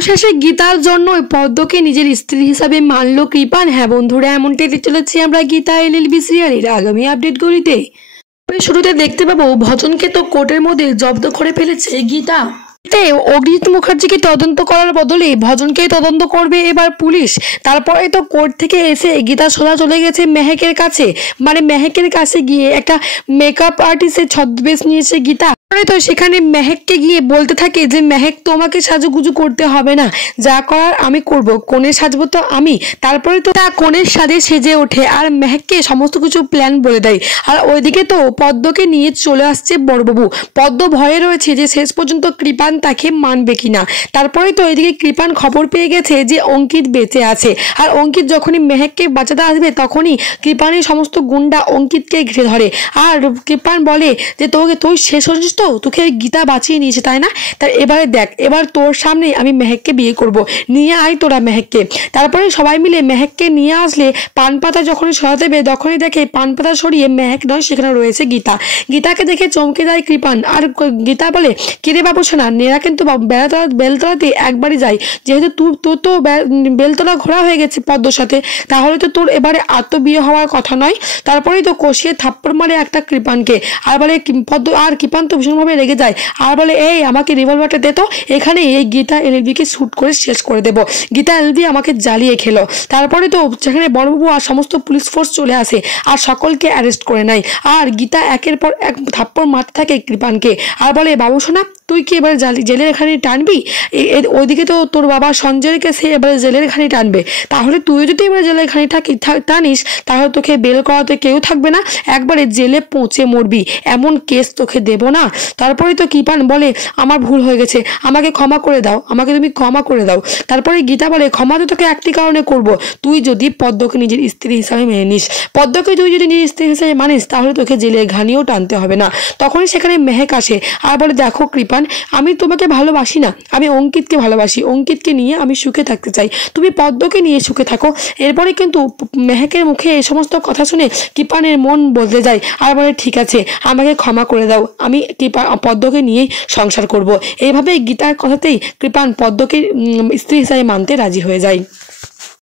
অবশেষে গীতার জন্য পদ্মকে নিজের স্ত্রী হিসাবে মানলো কৃপান। হ্যাঁ বন্ধুরা, এমনটাই দেখতে চলেছি আমরা গীতা এলএলবি সিরিয়ালের আগামী আপডেটগুলিতে। শুরুতে দেখতে পাবো ভজনকে তো কোর্টের মধ্যে জব্দ করে ফেলেছে গীতা। অগ্নিজিৎ মুখার্জিকে তদন্ত করার বদলে ভজনকে তদন্ত করবে এবার পুলিশ। তারপরে তো কোর্ট থেকে এসে গীতা সোজা চলে গেছে মেহেকের কাছে, মানে মেহেকের কাছে গিয়ে একটা মেকআপ আর্টিস্টের ছদ্মবেশ নিয়েছে গীতা। তো সেখানে মেহেককে গিয়ে বলতে থাকে যে মেহেক তোমাকে সাজুগুজু করতে হবে না, যা করার আমি করব, কোণে সাজবো তো আমি। তারপরে তো তা কোণের সাজে সেজে ওঠে আর মেহেককে সমস্ত কিছু প্ল্যান বলে দেয়। আর ওইদিকে তো পদ্মকে নিয়ে চলে আসছে বড়বাবু। পদ্ম ভয়ে রয়েছে যে শেষ পর্যন্ত কৃপান তাকে মানবে কিনা। তারপরে তো এদিকে কৃপান খবর পেয়ে গেছে যে অঙ্কিত বেঁচে আছে। আর অঙ্কিত যখনই মেহেককে বাঁচাতে আসবে তখনই কৃপানের সমস্ত গুন্ডা অঙ্কিতকে ঘিরে ধরে। আর কৃপান বলে যে তুই শেষ হচ্ছিস তো, তোকে গীতা বাঁচিয়ে নিয়েছে তাই না, তার এবারে দেখ, এবার তোর সামনে আমি মেহেককে বিয়ে করব, নিয়ে আয় তোরা মেহেককে। তারপরে সবাই মিলে মেহেককে নিয়ে আসলে পান পাতা যখনই সরাতে দেবে তখনই দেখে পান পাতা সরিয়ে মেহেক নয়, সেখানে রয়েছে গীতা। গীতাকে দেখে চমকে যায় কৃপান। আর গীতা বলে, কিরে বাবু শোনা, নেরা কিন্তু বেলতলাতে একবারই যায়, যেহেতু তোর তো বেলতলা ঘোরা হয়ে গেছে পদ্মর সাথে, তাহলে তো তোর এবারে আত্মবিয়ে হওয়ার কথা নয়। তারপরেই তো কষিয়ে থাপ্পড় মারে একটা কৃপানকে। আর বলে পদ্ম, আর কৃপান তো ভীষণভাবে রেগে যায় আর বলে, এই আমাকে রিভলভারটা দে তো, এখানে এই গীতা এলএলবিকে শ্যুট করে শেষ করে দেবো। গীতা এলএলবি আমাকে জ্বালিয়ে খেলো। তারপরে তো যেখানে বড়বাবু আর সমস্ত পুলিশ ফোর্স চলে আসে আর সকলকে অ্যারেস্ট করে নেয়। আর গীতা একের পর এক থাপ্পড় মারতে থাকে কৃপানকে আর বলে, বাবু সোনা তুই কি এবার জেলের এখানে টানবি? ওইদিকে তো তোর বাবা সঞ্জয়কে সে এবারে জেলের ঘানি টানবে, তাহলে তুই যদি এবারে জেলের ঘানি টানিস তাহলে তোকে বেল করাতে কেউ থাকবে না, একবারে জেলে পৌঁছে মরবি, এমন কেস তোকে দেবো না। তারপরে তো কৃপান বলে, আমার ভুল হয়ে গেছে, আমাকে ক্ষমা করে দাও, আমাকে তুমি ক্ষমা করে দাও। তারপরে গীতা বলে, ক্ষমা তো তোকে একটি কারণে করব, তুই যদি পদ্মকে নিজের স্ত্রী হিসাবে মেনে নিস। পদ্মকে তুই যদি নিজের স্ত্রী হিসাবে মানিস তাহলে তোকে জেলের ঘানিও টানতে হবে না। তখনই সেখানে মেহেক আসে আর বলে, দেখো কৃপান, আমি তোমাকে ভালোবাসি না, আমি অঙ্কিতকে ভালোবাসি, অঙ্কিতকে নিয়ে আমি সুখে থাকতে চাই, তুমি পদ্মকে নিয়ে সুখে থাকো। এরপরে কিন্তু মেহেকের মুখে এই সমস্ত কথা শুনে কৃপানের মন বদলে যায় আর বলে, ঠিক আছে আমাকে ক্ষমা করে দাও, আমি পদ্মকে নিয়েই সংসার করব। এইভাবে গীতার কথাতেই কৃপান পদ্মকে স্ত্রী হিসাবে মানতে রাজি হয়ে যায়।